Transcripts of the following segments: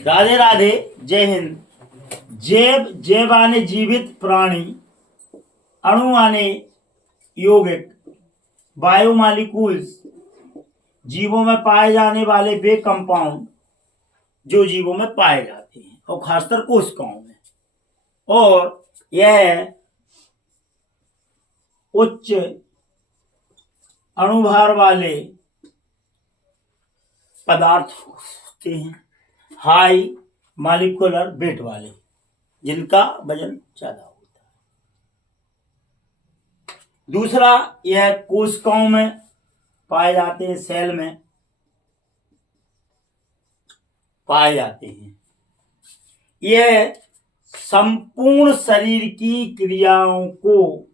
राधे राधे, जय हिंद। जैव आने जीवित प्राणी, अणु आने यौगिक, बायोमॉलिक्यूल्स जीवों में पाए जाने वाले वे कंपाउंड जो जीवों में पाए जाते हैं और खासकर कोशिकाओं में, और यह उच्च अणुभार वाले पदार्थ होते हैं, हाई मॉलिक्यूलर वेट वाले, जिनका वजन ज्यादा होता है। दूसरा, यह कोशिकाओं में पाए जाते हैं, सेल में पाए जाते हैं। यह संपूर्ण शरीर की क्रियाओं को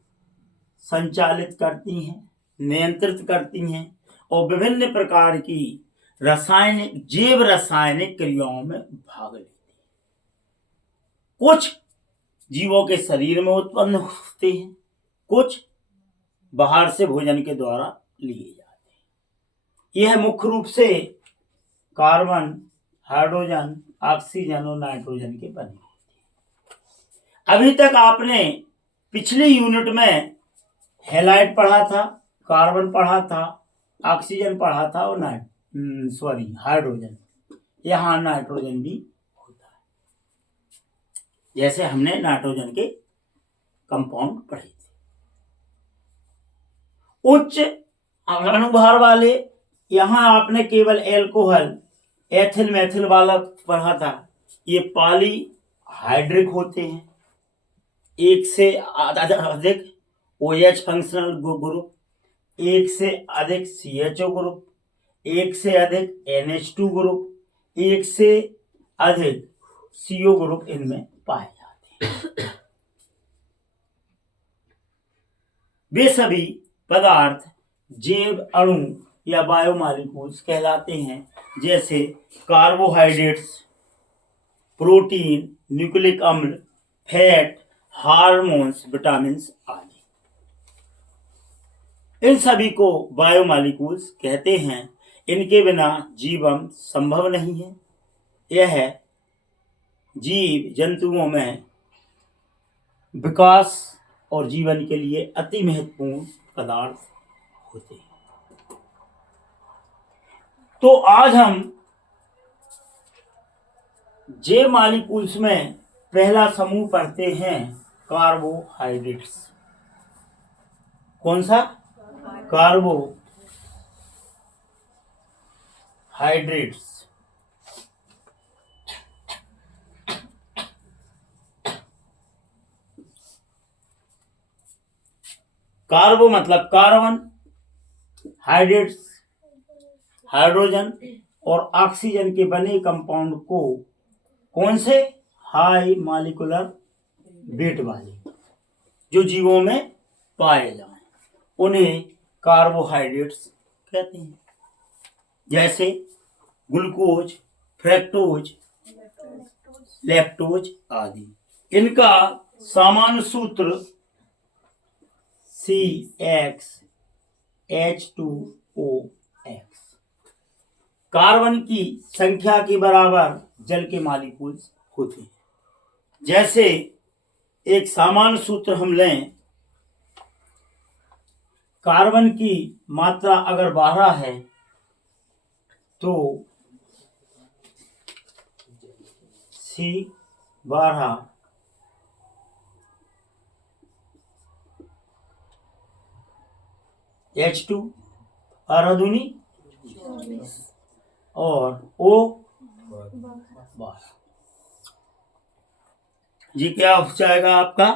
संचालित करती हैं, नियंत्रित करती हैं और विभिन्न प्रकार की जैव रासायनिक क्रियाओं में भाग लेती हैं। कुछ जीवों के शरीर में उत्पन्न होते हैं, कुछ बाहर से भोजन के द्वारा लिए जाते हैं। यह मुख्य रूप से कार्बन, हाइड्रोजन, ऑक्सीजन और नाइट्रोजन के बने होते हैं। अभी तक आपने पिछली यूनिट में हैलाइड पढ़ा था, कार्बन पढ़ा था, ऑक्सीजन पढ़ा था और हाइड्रोजन। यहाँ नाइट्रोजन भी होता है, जैसे हमने नाइट्रोजन के कंपाउंड पढ़े थे। उच्च अणुभार वाले, यहाँ आपने केवल एल्कोहल, एथिल मैथिल वाला पढ़ा था। ये पॉलीहाइड्रिक होते हैं, एक से अधिक OH फंक्शनल ग्रुप, एक से अधिक CHO ग्रुप, एक से अधिक NH2 ग्रुप, एक से अधिक CO ग्रुप इनमें पाए जाते हैं। वे सभी पदार्थ जैव अणु या बायोमॉलिक्यूल्स कहलाते हैं, जैसे कार्बोहाइड्रेट्स, प्रोटीन, न्यूक्लिक अम्ल, फैट, हार्मोन्स, विटामिन्स आदि। इन सभी को बायोमॉलिक्यूल्स कहते हैं। इनके बिना जीवन संभव नहीं है। यह जीव जंतुओं में विकास और जीवन के लिए अति महत्वपूर्ण पदार्थ होते हैं। तो आज हम जैव मॉलिक्यूल्स में पहला समूह पढ़ते हैं, कार्बोहाइड्रेट्स। कौन सा? कार्बोहाइड्रेट्स। कार्बो मतलब कार्बन, हाइड्रेट्स हाइड्रोजन और ऑक्सीजन के बने कंपाउंड को कौन से? हाई मॉलिक्यूलर वेट वाले, जो जीवों में पाए जाएं, उन्हें कार्बोहाइड्रेट्स कहते हैं। जैसे ग्लूकोज, फ्रक्टोज, लैक्टोज आदि। इनका सामान्य सूत्र CH2OX। कार्बन की संख्या के बराबर जल के मॉलिक्यूल्स होते हैं। जैसे एक सामान्य सूत्र हम लें, कार्बन की मात्रा अगर 12 है तो C12 H2 12 और O12। ये क्या हो जाएगा आपका?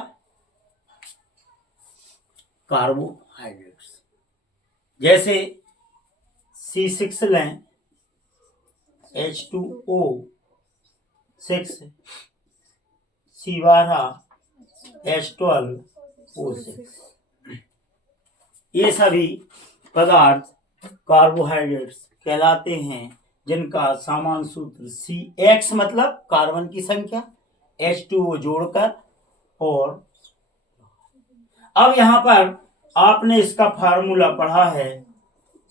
कार्बोहाइड्रेट्स। जैसे C6 लें, H2O6, C12 H12O6। ये सभी पदार्थ कार्बोहाइड्रेट्स कहलाते हैं, जिनका सामान्य सूत्र CX मतलब कार्बन की संख्या, H2O जोड़कर। और अब यहां पर आपने इसका फार्मूला पढ़ा है,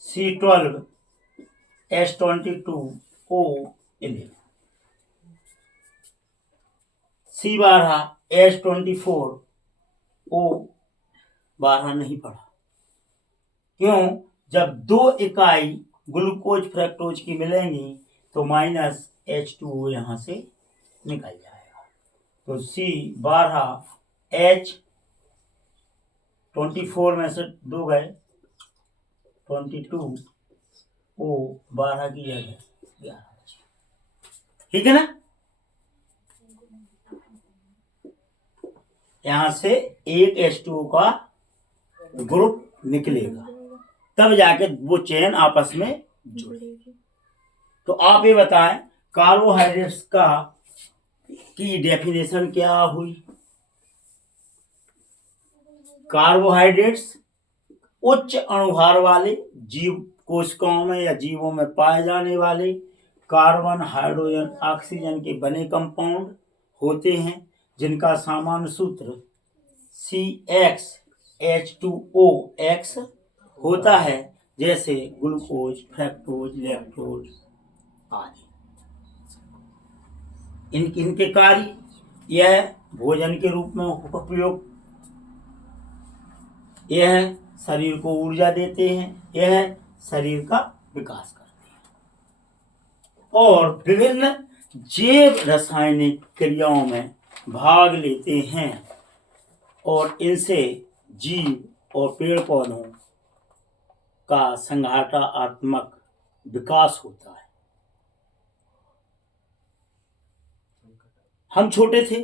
C12H22O11। C12H24O12 नहीं पढ़ा। क्यों? जब दो इकाई ग्लूकोज फ्रक्टोज की मिलेंगी तो -H2O यहाँ से निकल जाएगा। तो C12H24 में से 2 गए, 22O12 की जगह 11। ठीक है ना? यहां से एक H2O का ग्रुप निकलेगा, तब जाके वो चेन आपस में जुड़ेगी। तो आप ये बताएं कार्बोहाइड्रेट्स की डेफिनेशन क्या हुई? कार्बोहाइड्रेट्स उच्च अणुभार वाले जीव कोशिकाओं में या जीवों में पाए जाने वाले कार्बन, हाइड्रोजन, ऑक्सीजन के बने कंपाउंड होते हैं, जिनका सामान्य सूत्र CxH2OX होता है, जैसे ग्लूकोज, फ्रक्टोज, लैक्टोज आदि। इनके कार्य, यह भोजन के रूप में उपयोग, यह शरीर को ऊर्जा देते हैं, यह शरीर का विकास करते हैं और विभिन्न जैव रासायनिक क्रियाओं में भाग लेते हैं और इनसे जीव और पेड़ पौधों का संघाटात्मक विकास होता है। हम छोटे थे,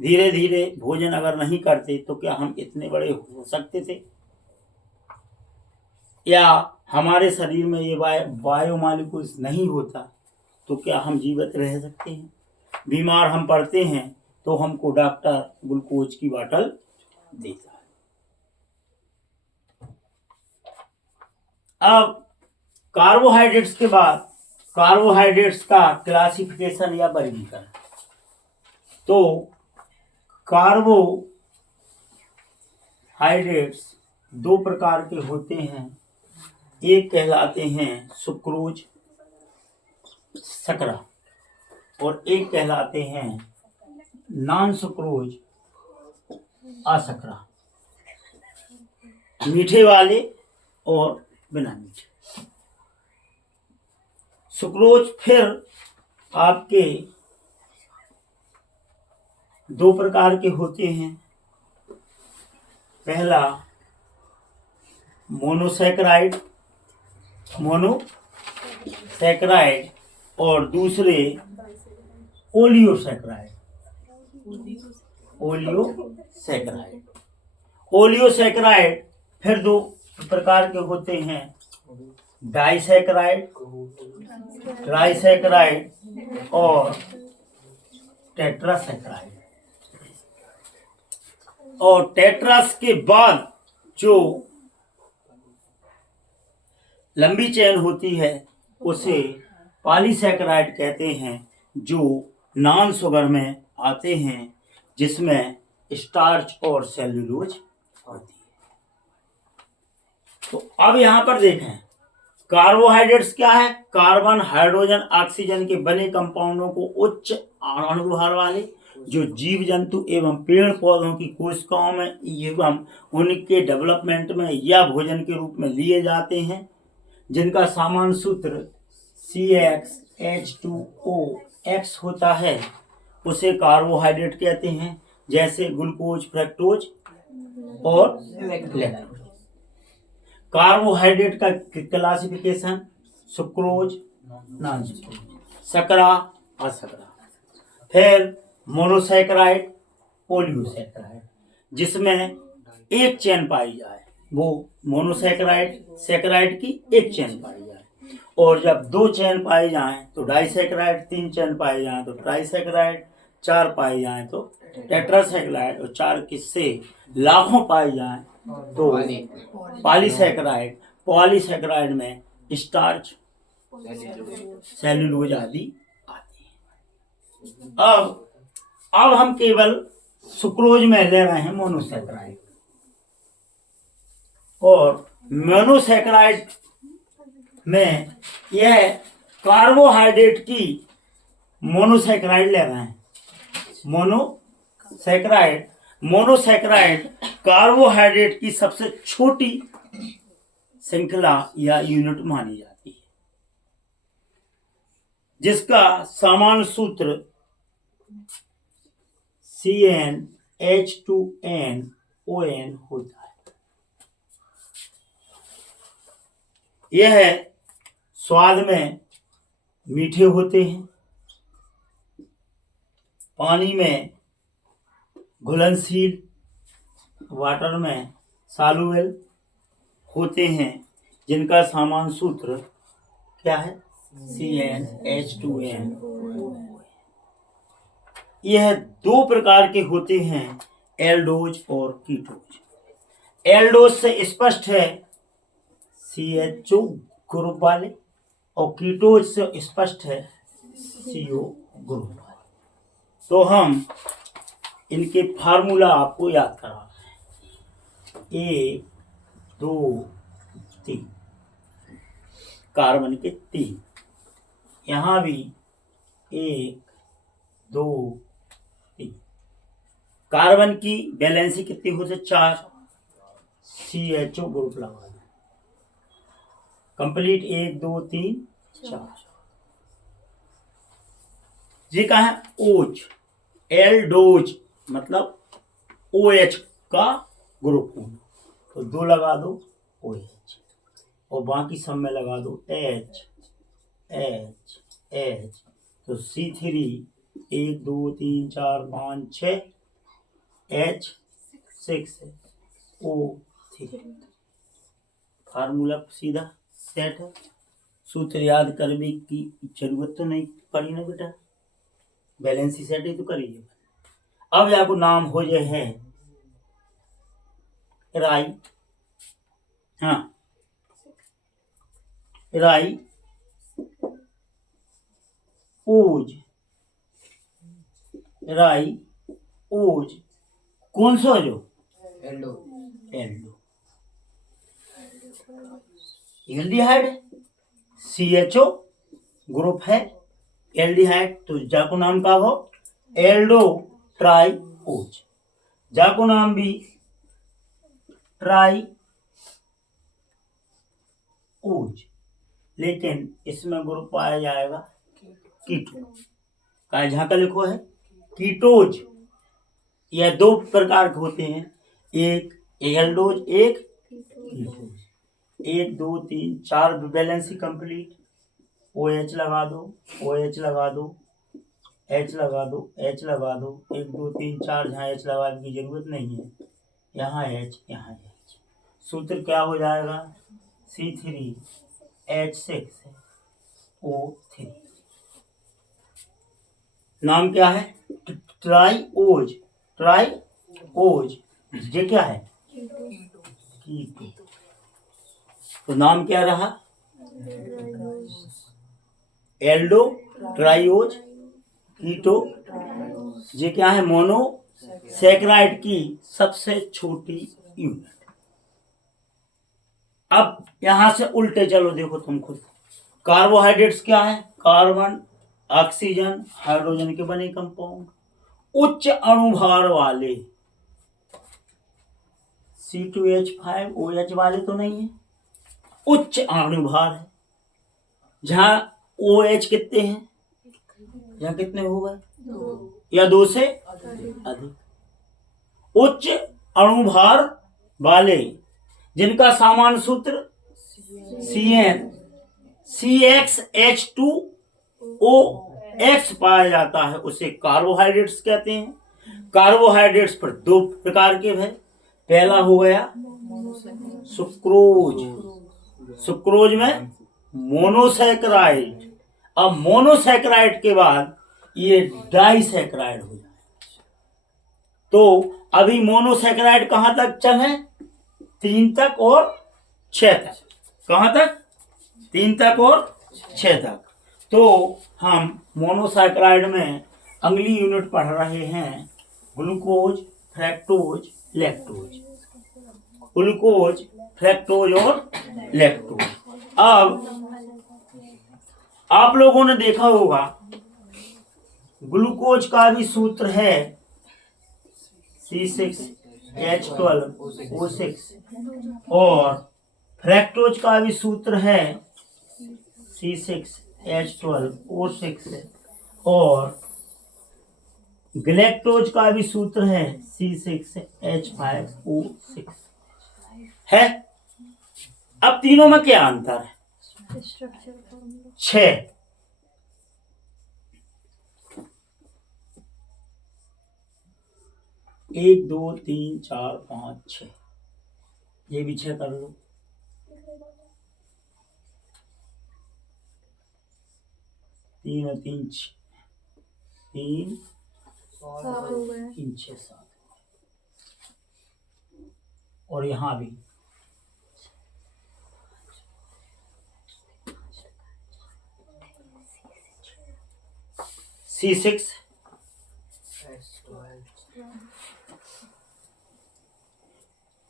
धीरे धीरे भोजन अगर नहीं करते तो क्या हम इतने बड़े हो सकते थे? या हमारे शरीर में ये बायोमॉलिक्यूल्स नहीं होता तो क्या हम जीवित रह सकते हैं? बीमार हम पड़ते हैं तो हमको डॉक्टर ग्लूकोज की बोतल देता है। अब कार्बोहाइड्रेट्स के बाद कार्बोहाइड्रेट्स का क्लासिफिकेशन या वर्गीकरण। तो कार्बोहाइड्रेट्स दो प्रकार के होते हैं, एक कहलाते हैं सुक्रोज, शकरा, और एक कहलाते हैं नॉन सुक्रोज, अशर्करा, मीठे वाले और बिना मीठे। सुक्रोज फिर आपके दो प्रकार के होते हैं, पहला मोनोसैकराइड और दूसरे ओलियोसैकराइड। ओलियोसैकराइड फिर दो प्रकार के होते हैं, डाइसैकराइड, ट्राइसैकराइड और टेट्रासैकराइड। और टेट्रास के बाद जो लंबी चेन होती है उसे पॉलीसैकराइड कहते हैं, जो नॉन शुगर में आते हैं, जिसमें स्टार्च और सेल्यूलोज होती है। तो अब यहां पर देखें कार्बोहाइड्रेट्स क्या है? कार्बन, हाइड्रोजन, ऑक्सीजन के बने कंपाउंडों को उच्च अणुभार वाले जो जीव जंतु एवं पेड़ पौधों की कोशिकाओं में एवं उनके डेवलपमेंट में या भोजन के रूप में लिए जाते हैं, जिनका सामान्य सूत्र CxH2OX होता है, उसे कार्बोहाइड्रेट कहते हैं, जैसे ग्लूकोज, फ्रक्टोज और लैक्टोज। कार्बोहाइड्रेट का क्लासिफिकेशन सुक्रोज, नॉन सुक्रोज, शकरा, अशर्करा। फिर मोनोसैकराइड, ओलियोसैकराइड, जिसमें एक चेन पाई जाए, वो सैकराइड की एक चेन पाई जाए, और जब दो चेन पाई जाएं तो डाइसैकराइड, तीन चेन पाई जाएं तो ट्राइसैकराइड, चार पाई जाएं तो टेट्रासैकराइड, और चार किस्से लाखों पाई जाएं तो पॉलीसैकराइड। पॉलीसैकराइड में स्टार्च, सेल्यूलोज आदि आते हैं। अब हम केवल सुक्रोज में ले रहे हैं मोनोसैकराइड, और मोनोसैकराइड में यह कार्बोहाइड्रेट की मोनोसैकराइड ले रहे हैं, मोनोसैकराइड। मोनोसैकराइड कार्बोहाइड्रेट की सबसे छोटी श्रृंखला या यूनिट मानी जाती है, जिसका सामान्य सूत्र CnH2nOn होता है। यह स्वाद में मीठे होते हैं, पानी में घुलनशील, वाटर में सॉल्युबल होते हैं, जिनका सामान्य सूत्र क्या है? CnH2n। यह दो प्रकार के होते हैं, एल्डोज और कीटोज। एल्डोज से स्पष्ट है CHO ग्रुप वाले, और कीटोज से स्पष्ट है CO ग्रुप वाले। तो हम इनके फार्मूला आपको याद करा रहे हैं। 1 2 3 कार्बन के 3, यहां भी 1 2 3। कार्बन की वैलेंसी कितनी होती है? 4, CHO ग्रुप लगा दें, कंप्लीट। 1 2 3 4। ये कहा है ओच, एल्डोज मतलब OH का ग्रुप होना, तो 2 लगा दो OH, और बाकी सब में लगा दो H H H, तो C3 1 2 3 4 5 6 H6 O3। फार्मूला सीधा सेट है। सूत्र याद करने की जरूरत तो नहीं पड़ी ना बेटा, बैलेंस ही सेट ही तो करिए। अब आपको नाम हो जाए है राई, हाँ राई ओज, राई ओज कौन सा जो? एल्डो। एल्डिहाइड CHO ग्रुप है, एल्डिहाइड, तो जाको नाम का हो एल्डो ट्राई ओज, जाको नाम भी ट्राई ओज, लेकिन इसमें ग्रुप पाया जाएगा कीटो का। जहां का लिखो है कीटोज। यह 2 प्रकार के होते हैं, एक एल्डोज, एक कीटोज। 1 2 3 4 बैलेंस कंप्लीट। OH लगा दो, OH लगा दो, H लगा दो, H लगा दो, 1 2 3 4, जहाँ H लगाने की जरूरत नहीं है, यहाँ H यहाँ H। सूत्र क्या हो जाएगा? C3H6O3। नाम क्या है? ट्राईओज, ट्राईओज। ये क्या है? कीटो। तो नाम क्या रहा? एल्डो ट्राईओज कीटो। ये क्या है? मोनोसैकराइड की सबसे छोटी यूनिट। अब यहां से उल्टे चलो, देखो तुम खुद। कार्बोहाइड्रेट्स क्या है? कार्बन, ऑक्सीजन, हाइड्रोजन के बने कंपाउंड, उच्च अणुभार वाले। C2H5OH वाले तो नहीं है, उच्च अणुभार है। जहां OH कितने हैं? यहाँ कितने हो गए? 2 या 2 से अधिक। उच्च अणुभार वाले, जिनका सामान्य सूत्र CXH2OX पाया जाता है, उसे कार्बोहाइड्रेट्स कहते हैं। कार्बोहाइड्रेट्स पर 2 प्रकार के हैं। पहला हो गया सुक्रोज, सुक्रोज में मोनोसैकराइड। अब मोनोसैकराइड के बाद ये डाइसैकराइड हो जाए। तो अभी मोनोसैकराइड कहां तक चले? 3 तक और 6 तक। कहां तक? 3 तक और 6 तक। तो हम मोनोसैकराइड में अगली यूनिट पढ़ रहे हैं glucose, fructose, lactose. Glucose, fructose और लैक्टोज। अब आप लोगों ने देखा होगा ग्लूकोज का भी सूत्र है C6H12O6 और फ्रैक्टोज का भी सूत्र है C6H12O6 और गैलेक्टोज का भी सूत्र है C6H5O6 है। अब तीनों में क्या अंतर है? 6। 1 2 3 4 5 6, ये भी 6 कर लो। 3 और 3 6, 3 3 6 7 और यहाँ भी C6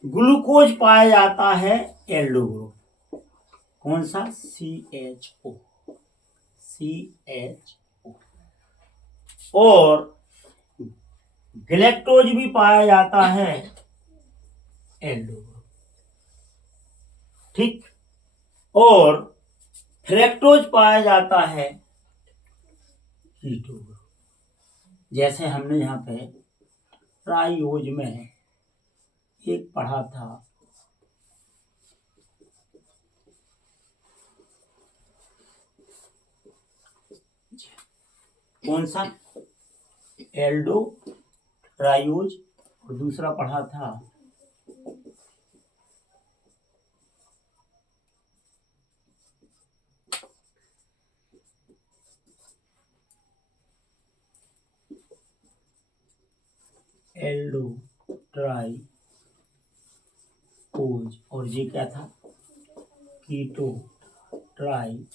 ग्लूकोज पाया जाता है एल्डो ग्रुप। कौन सा? CHO और गैलेक्टोज भी पाया जाता है एल्डो ग्रुप, ठीक। और फ्रैक्टोज पाया जाता है कीटो ग्रुप। जैसे हमने यहाँ पे ट्राइओज में एक पढ़ा था, कौन सा? एल्डो ट्राइओज, और दूसरा पढ़ा था एल्डो ट्राइओज, और ये क्या था? कीटो ट्राइओज।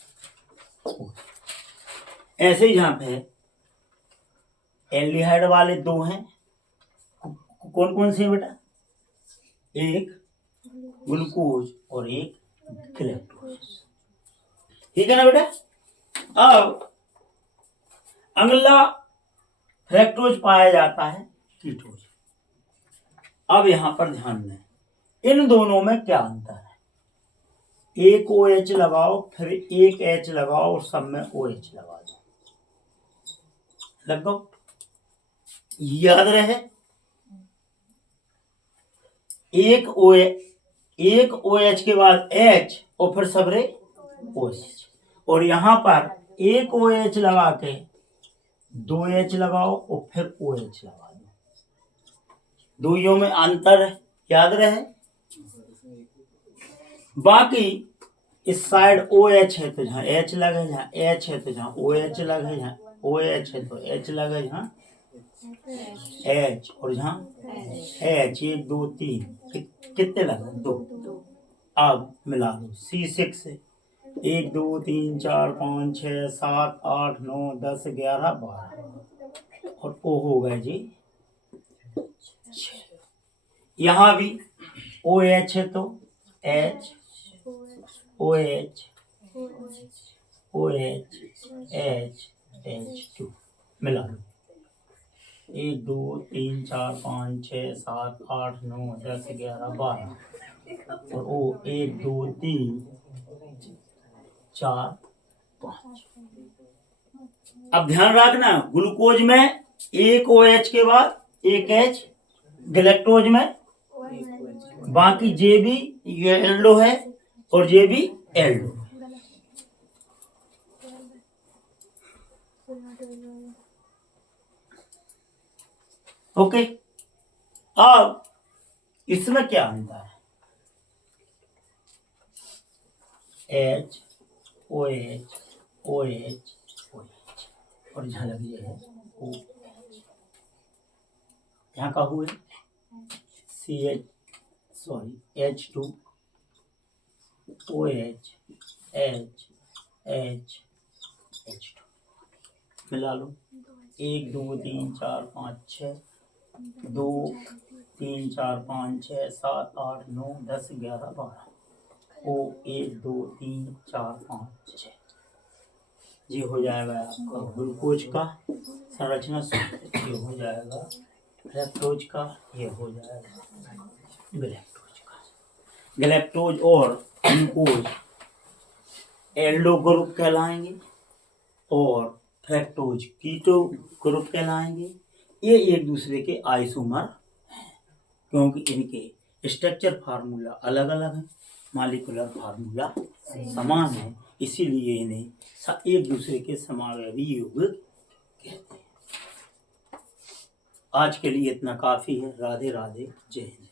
ऐसे ही यहाँ पे एल्डिहाइड वाले 2 हैं। कौन कौन से बेटा? एक ग्लूकोज और एक गैलेक्टोज, ठीक है ना बेटा। अब अगला फ्रैक्टोज पाया जाता है कीटोज। अब यहां पर ध्यान दें, इन दोनों में क्या अंतर है? एक OH लगाओ, फिर एक H लगाओ और सब में OH लगा दो, लगाओ, याद रहे। एक OH के बाद H और फिर सबरे OH, और यहां पर एक OH लगा के 2 H लगाओ और फिर OH लगा दो, दोनों में अंतर है, याद रहे। बाकी इस साइड OH है तो जहाँ H लगे, जहाँ H है तो जहाँ OH लगे, जहाँ OH है तो H लगे, जहाँ H, और जहाँ H 1 2 3 कितने लगे? 2। अब मिला लो C6 1 2 3 4 5 6 7 8 9 10 11 12 और O हो गए जी 6। यहाँ भी OH है तो H OH OH H H2 मिला लो 1 2 3 4 5 6 7 8 9 10 11 12 और O 1 2 3 4 5। अब ध्यान रखना, ग्लूकोज में एक OH के बाद एक H, गैलेक्टोज में बाकी जे भी ये एल्डो है और ये भी एल्डो। ओके, अब इसमें क्या अंतर है? H OH OH OH और झलक ये है OH, यहाँ का हुए H2 OH H H H2 मिला लो 1 2 3 4 5 6 2 3 4 5 6 7 8 9 10 11 12 O 1 2 3 4 5 6। ये हो जाएगा आपका ग्लूकोज का संरचना सूत्र, ये हो जाएगा फ्रक्टोज का, ये हो जाएगा गैलेक्टोज का। गैलेक्टोज और ग्लूकोज एल्डो ग्रुप कहलाएंगे और फ्रक्टोज कीटो ग्रुप कहलाएंगे। ये एक दूसरे के आइसोमर हैं क्योंकि इनके स्ट्रक्चर फार्मूला अलग अलग है, मॉलिक्यूलर फार्मूला समान है, इसीलिए इन्हें एक दूसरे के समावयवी यौगिक कहते हैं। आज के लिए इतना काफी है। राधे राधे, जय हिंद।